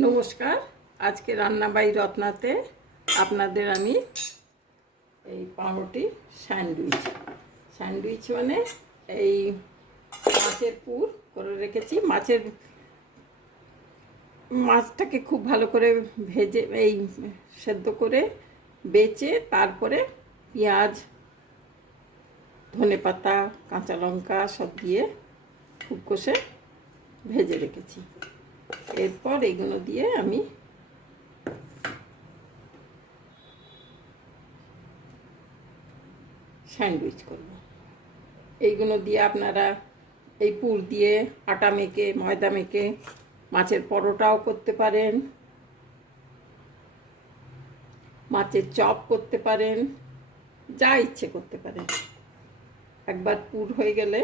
নমস্কার। আজকে রান্না বাই রত্নাতে আপনাদের আমি এই পাউরুটি স্যান্ডউইচ মানে এই মাছের পুর করে রেখেছি। মাছটাকে খুব ভালো করে ভেজে সেদ্ধ করে বেচে তারপরে পেঁয়াজ, ধনেপাতা, কাঁচা লঙ্কা সব দিয়ে খুব কষে ভেজে রেখেছি। এরপর এগুলো দিয়ে আমি স্যান্ডউইচ করব। এইগুলো দিয়ে আপনারা এই পুর দিয়ে আটা মেখে, ময়দা মেখে মাছের পরোটাও করতে পারেন, মাছের চপ করতে পারেন, যা ইচ্ছে করতে পারেন। একবার পুর হয়ে গেলে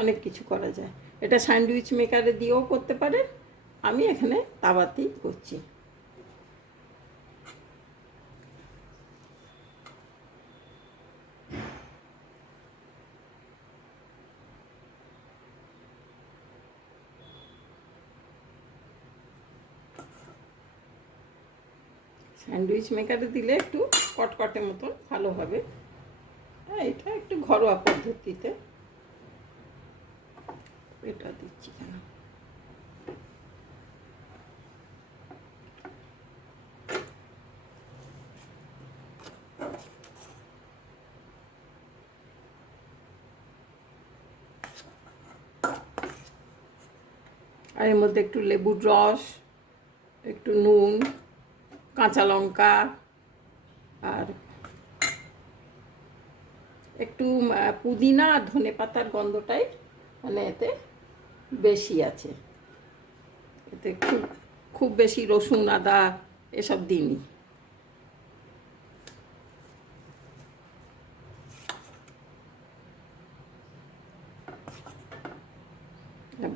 অনেক কিছু করা যায়। এটা স্যান্ডউইচ মেকারে দিয়েও করতে পারেন, আমি এখানে তাওয়াতেই করছি। স্যান্ডউইচ মেকারে দিলে একটু কটকটে মতন ভালো হবে। এটা একটু ঘরোয়া পদ্ধতিতে এটা দিচ্ছি কেন। আর এর মধ্যে একটু লেবুর রস, একটু নুন, কাঁচা লঙ্কা আর একটু পুদিনা আর ধনে পাতার গন্ধটাই মানে এতে বেশি আছে। এতে খুব বেশি রসুন, আদা এসব দিইনি।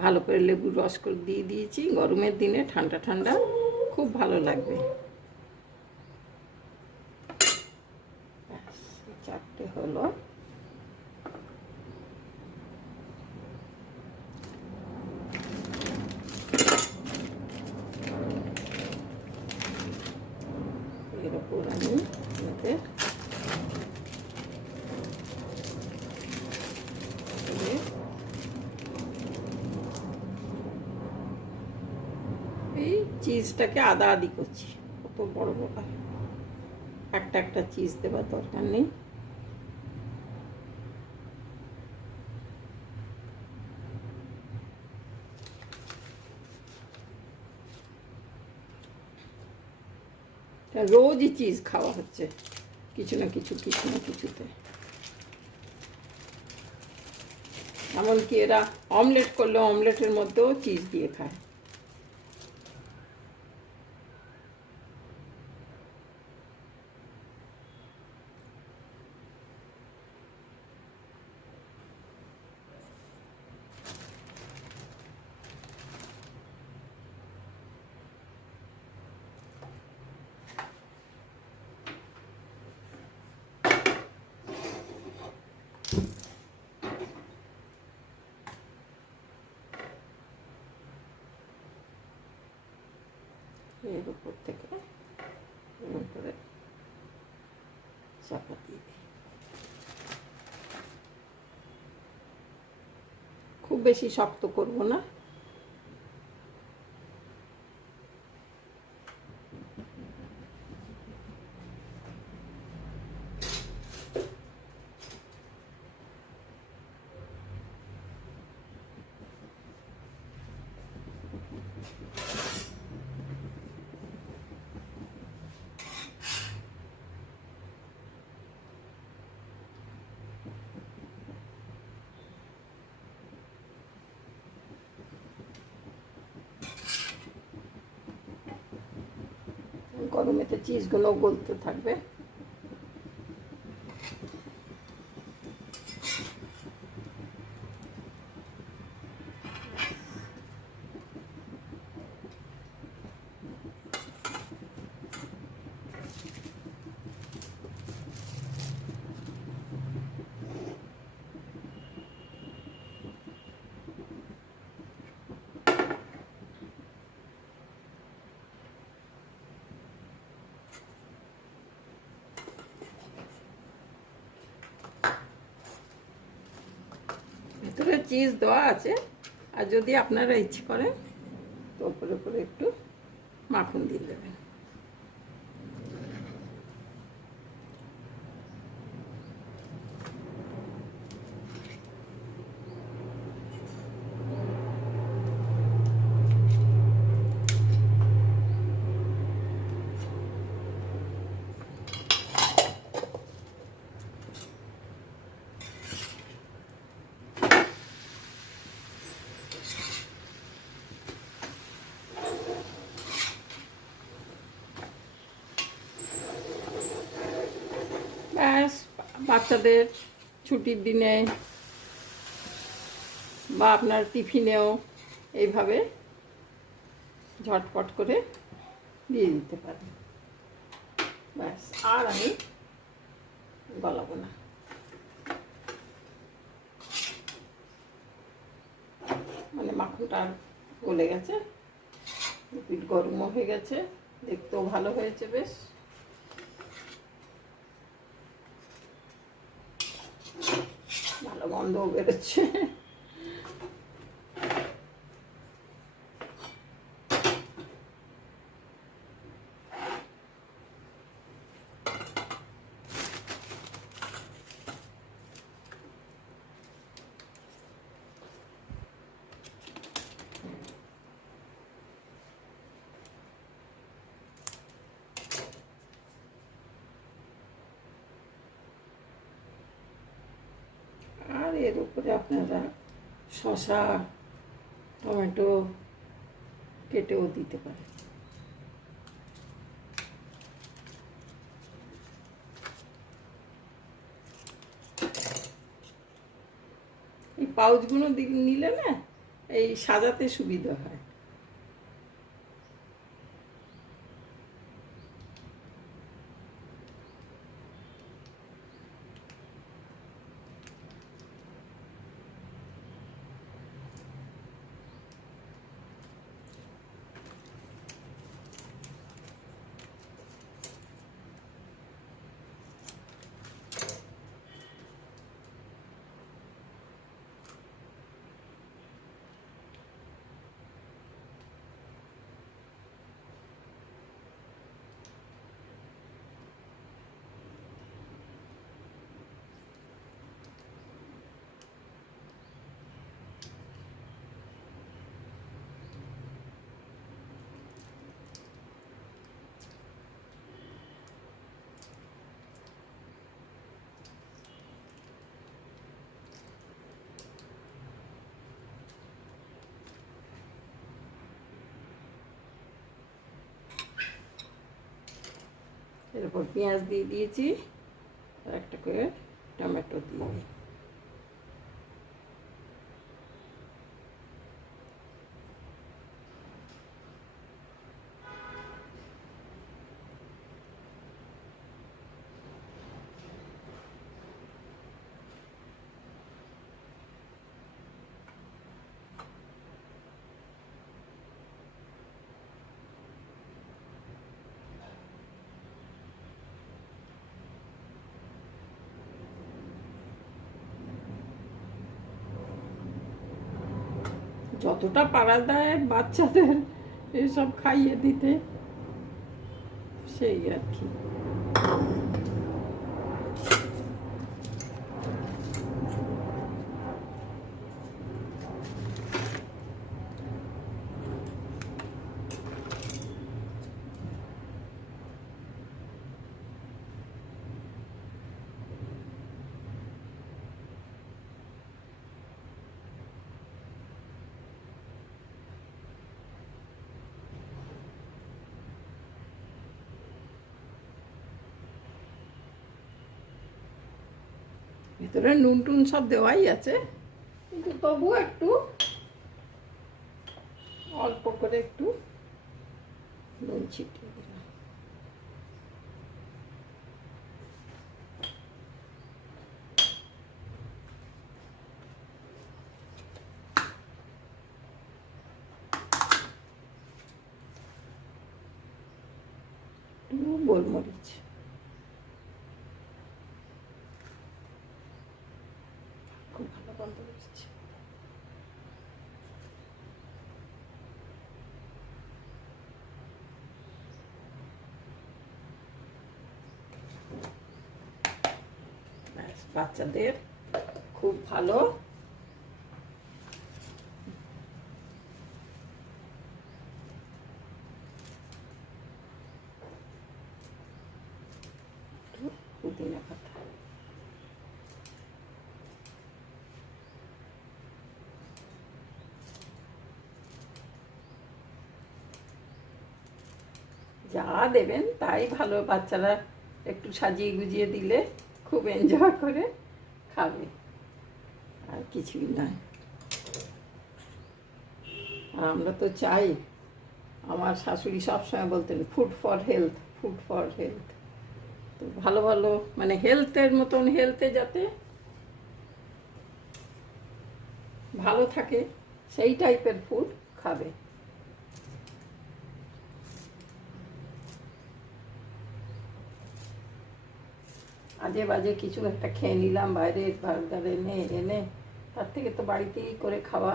ভালো করে লেবুর রস করে দিয়ে দিয়েছি। গরমের দিনে ঠান্ডা ঠান্ডা খুব ভালো লাগবে। চারটে হলো। এর ওপর আমি এতে এই চিজটাকে আদা আদি করছি। কত বড় বড় একটা একটা চিজ দেওয়ার দরকার নেই। রোজই চিজ খাওয়া হচ্ছে কিছু না কিছুতে। এমনকি এরা অমলেট করলে অমলেটের মধ্যেও চিজ দিয়ে খায়। এর উপর থেকে এরকম করে চাপা দিয়ে দিই। খুব বেশি শক্ত করব না। গরমেতে চিজগুলো গলতে থাকবে। চিজ দেওয়া আছে, আর যদি আপনারা ইচ্ছে করেন তো উপরে উপরে একটু মাখন দিয়ে দেবেন। ব্যাস, বাচ্চাদের ছুটির দিনে বা আপনার টিফিনেও এইভাবে ঝটপট করে দিয়ে দিতে পারেন। ব্যাস, আর আমি গলাবো না। মানে মাখনটা গলে গেছে, পিঠ গরমও হয়ে গেছে, দেখতেও ভালো হয়েছে, বেশ ভালো গন্ধও বেরোচ্ছে। আর এর উপরে আপনারা শসা, টমেটো কেটেও দিতে পারেন। এই পাউচগুলো নিলে না এই সাজাতে সুবিধা হয়। এরপর পেঁয়াজ দিয়ে দিয়েছি, আর একটা করে টমেটো দিয়ে দিই। যতটা পারা যায় বাচ্চাদের এসব খাইয়ে দিতে, সেই আর কি। ভিতরে নুন টুন সব দেওয়াই আছে, কিন্তু তবু একটু অল্প করে একটু নুন ছিটিয়ে দিলাম। গোলমরিচ, খুব ভালো গন্ধ বেরোচ্ছে। বাচ্চাদের খুব ভালো। পুদিনা পাতা, যা দেবেন তাই ভালো। বাচ্চারা একটু সাজিয়ে গুজিয়ে দিলে খুব এনজয় করে খাবে, আর কিছুই নয়। আর আমরা তো চাই, আমার শাশুড়ি সবসময় বলতেন food for health, food for health. তো ভালো ভালো মানে হেলথের মতন, হেলথে যাতে ভালো থাকে সেই টাইপের ফুড খাবে। আজে বাজে কিছু একটা খেয়ে নিলাম বাইরের, বার্গার এনে এনে, তার থেকে তো বাড়িতেই করে খাওয়া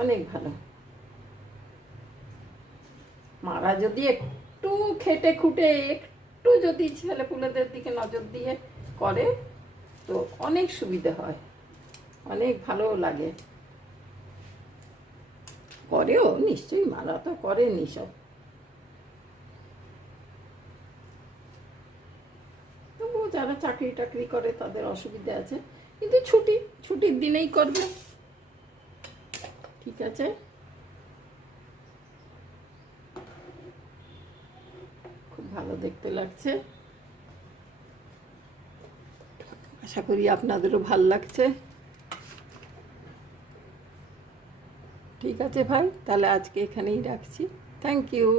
অনেক ভালো। মারা যদি একটু খেটে খুঁটে একটু যদি ছেলেপুলেদের দিকে নজর দিয়ে করে তো অনেক সুবিধে হয়, অনেক ভালো লাগে। করেও নিশ্চয়ই, মারা তো করেনি সব, তবুও যারা চাকরি টাকরি করে তাদের অসুবিধা আছে, কিন্তু ছুটির দিনেই করবে। ঠিক আছে, খুব ভালো দেখতে লাগছে, আশা করি আপনাদেরও ভাল লাগছে। ঠিক আছে ভাই, তাহলে আজকে এখানেই রাখছি। Thank you.